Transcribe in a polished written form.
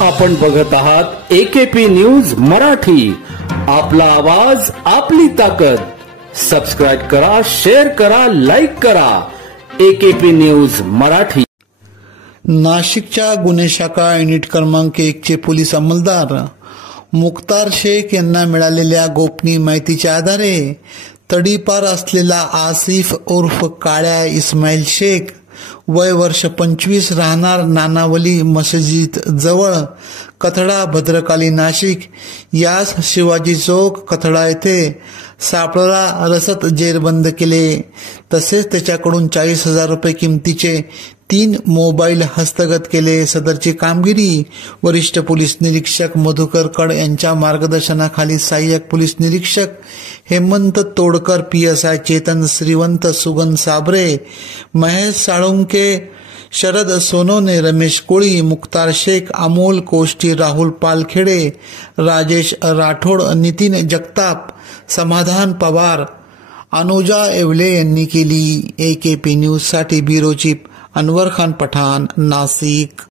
आपण बघत आहात AKP न्यूज मराठी. आपला आवाज आपली ताकद. सबस्क्राइब करा, शेअर करा, लाईक करा. AKP news Marathi. नाशिकच्या गुन्हे शाखा युनिट क्रमांक 1 चे पोलीस अंमलदार मुख्तार शेख यांना मिळालेल्या गोपनीय माहितीच्या आधारे तडीपार असलेला आसिफ उर्फ काळ्या इस्माईल शेख वय वर्ष 25 राहणार नानावली मस्जिद जवळ कथडा भद्रकाली नाशिक यास शिवाजी चौक कथडा येथे सापळा रसत जेरबंद केले. तसेच त्याच्याकडून 40,000 रुपये किमतीचे 3 मोबाईल हस्तगत केले. सदरची कामगिरी वरिष्ठ पोलीस निरीक्षक मधुकर कड यांच्या मार्गदर्शनाखाली सहाय्यक पोलीस निरीक्षक हेमंत तोडकर, PSI चेतन श्रीवंत, सुगन साबरे, महेश साळुंके, शरद सोनवणे, रमेश कोळी, मुख्तार शेख, अमोल कोष्टी, राहुल पालखेडे, राजेश राठोड, नितीन जगताप, समाधान पवार, अनुजा येवले यांनी केली. AKP न्यूज साठी ब्युरो चीफ अनवर खान पठाण, नाशिक.